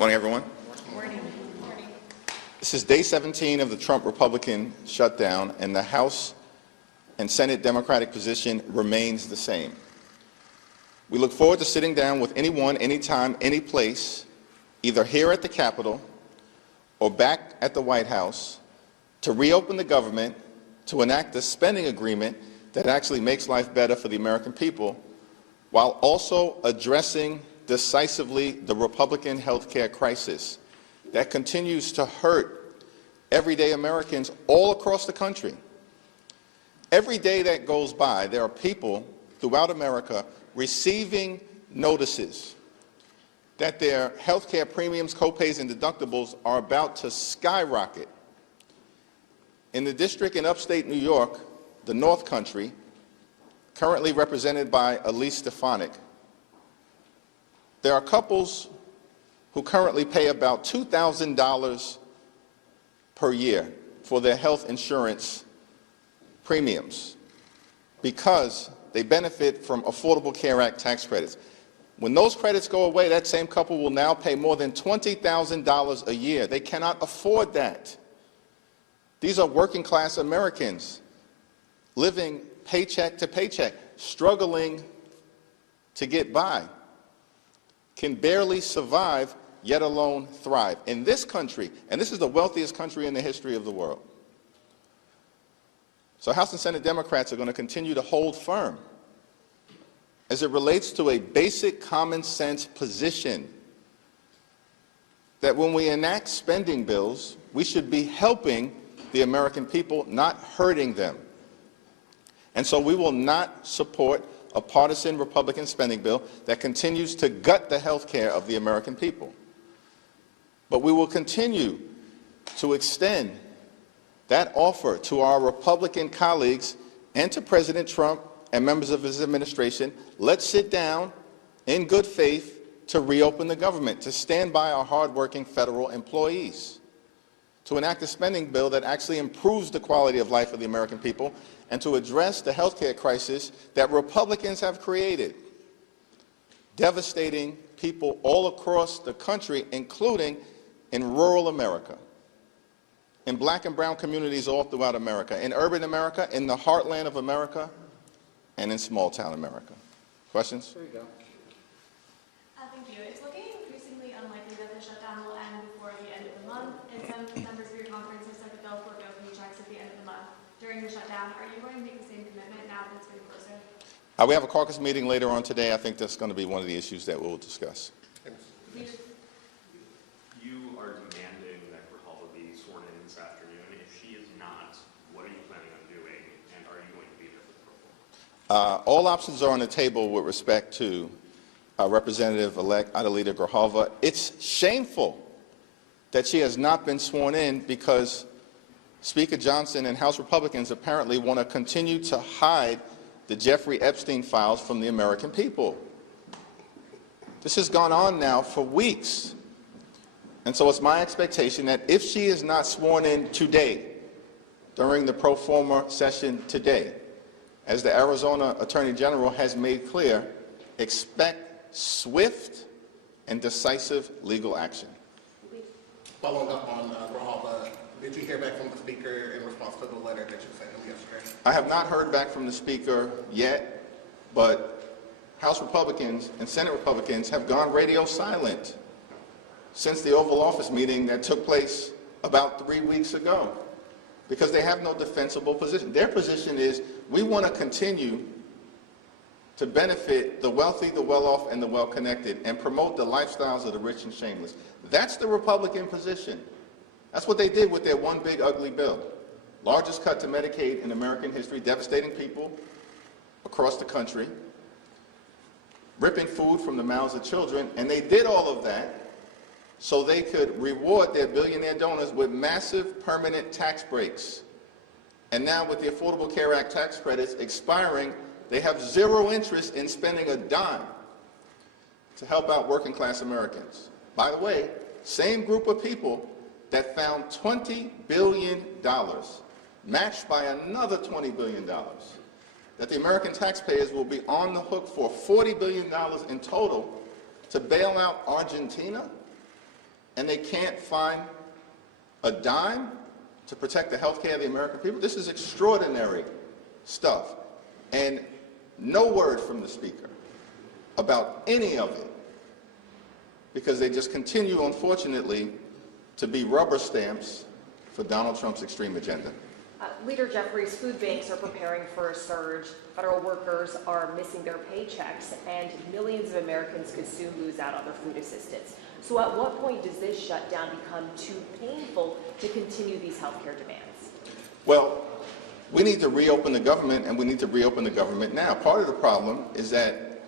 Morning, everyone. Morning. This is day 17 of the Trump Republican shutdown, and the House and Senate Democratic position remains the same. We look forward to sitting down with anyone, anytime, any place, either here at the Capitol or back at the White House, to reopen the government, to enact a spending agreement that actually makes life better for the American people, while also addressing decisively the Republican health care crisis that continues to hurt everyday Americans all across the country. Every day that goes by, there are people throughout America receiving notices that their health care premiums, copays, and deductibles are about to skyrocket. In the district in upstate New York, the North Country, currently represented by Elise Stefanik, there are couples who currently pay about $2,000 per year for their health insurance premiums because they benefit from Affordable Care Act tax credits. When those credits go away, that same couple will now pay more than $20,000 a year. They cannot afford that. These are working class Americans living paycheck to paycheck, struggling to get by, can barely survive, yet alone thrive. In this country, and this is the wealthiest country in the history of the world. So House and Senate Democrats are going to continue to hold firm as it relates to a basic common sense position that when we enact spending bills, we should be helping the American people, not hurting them. And so we will not support a partisan Republican spending bill that continues to gut the health care of the American people. But we will continue to extend that offer to our Republican colleagues and to President Trump and members of his administration. Let's sit down in good faith to reopen the government, to stand by our hardworking federal employees, to enact a spending bill that actually improves the quality of life of the American people, and to address the health care crisis that Republicans have created, devastating people all across the country, including in rural America, in black and brown communities all throughout America, in urban America, in the heartland of America, and in small-town America. Questions? There you go. Thank you. It's looking increasingly unlikely that the shutdown will end before the end of the month, and some members of your conference have said that they'll forego paychecks at the end of the month. During the shutdown, are you going to make the same commitment now that it's getting closer? We have a caucus meeting later on today. I think that's going to be one of the issues that we'll discuss. You are demanding that Grijalva be sworn in this afternoon. If she is not, what are you planning on doing, and are you going to be there for the proposal? All options are on the table with respect to Representative-elect Adelita Grijalva. It's shameful that she has not been sworn in because Speaker Johnson and House Republicans apparently want to continue to hide the Jeffrey Epstein files from the American people. This has gone on now for weeks. And so it's my expectation that if she is not sworn in today, during the pro forma session today, as the Arizona Attorney General has made clear, expect swift and decisive legal action. Following up on Grijalva, did you hear back from the Speaker in response to the letter that you sent him yesterday? I have not heard back from the Speaker yet, but House Republicans and Senate Republicans have gone radio silent since the Oval Office meeting that took place about 3 weeks ago, because they have no defensible position. Their position is, we want to continue to benefit the wealthy, the well-off, and the well-connected, and promote the lifestyles of the rich and shameless. That's the Republican position. That's what they did with their one big ugly bill. Largest cut to Medicaid in American history, devastating people across the country, ripping food from the mouths of children, and they did all of that so they could reward their billionaire donors with massive permanent tax breaks. And now with the Affordable Care Act tax credits expiring, they have zero interest in spending a dime to help out working class Americans. By the way, same group of people that found $20 billion, matched by another $20 billion, that the American taxpayers will be on the hook for $40 billion in total to bail out Argentina, and they can't find a dime to protect the health care of the American people? This is extraordinary stuff. And no word from the Speaker about any of it, because they just continue, unfortunately, to be rubber stamps for Donald Trump's extreme agenda. Leader Jeffries, food banks are preparing for a surge. Federal workers are missing their paychecks, and millions of Americans could soon lose out on their food assistance. So at what point does this shutdown become too painful to continue these health care demands? Well, we need to reopen the government, and we need to reopen the government now. Part of the problem is that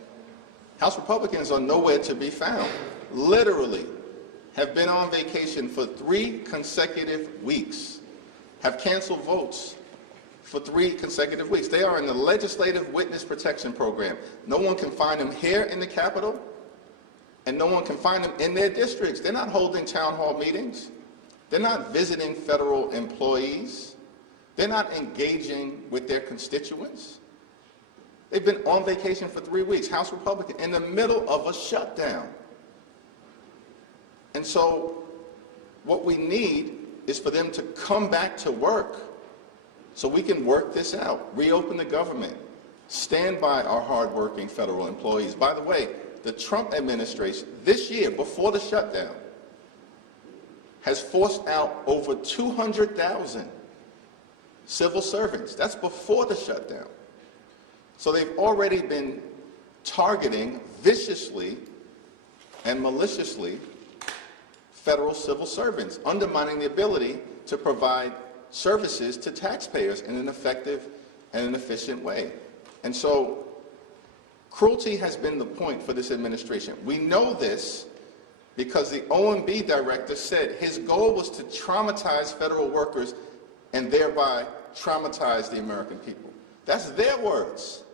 House Republicans are nowhere to be found. Literally have been on vacation for 3 consecutive weeks, have canceled votes for 3 consecutive weeks. They are in the Legislative Witness Protection Program. No one can find them here in the Capitol, and no one can find them in their districts. They're not holding town hall meetings. They're not visiting federal employees. They're not engaging with their constituents. They've been on vacation for 3 weeks, House Republican, in the middle of a shutdown. And so what we need is for them to come back to work so we can work this out, reopen the government, stand by our hardworking federal employees. By the way, the Trump administration this year, before the shutdown, has forced out over 200,000 civil servants. That's before the shutdown. So they've already been targeting viciously and maliciously federal civil servants, undermining the ability to provide services to taxpayers in an effective and an efficient way. And so cruelty has been the point for this administration. We know this because the OMB director said his goal was to traumatize federal workers and thereby traumatize the American people. That's their words.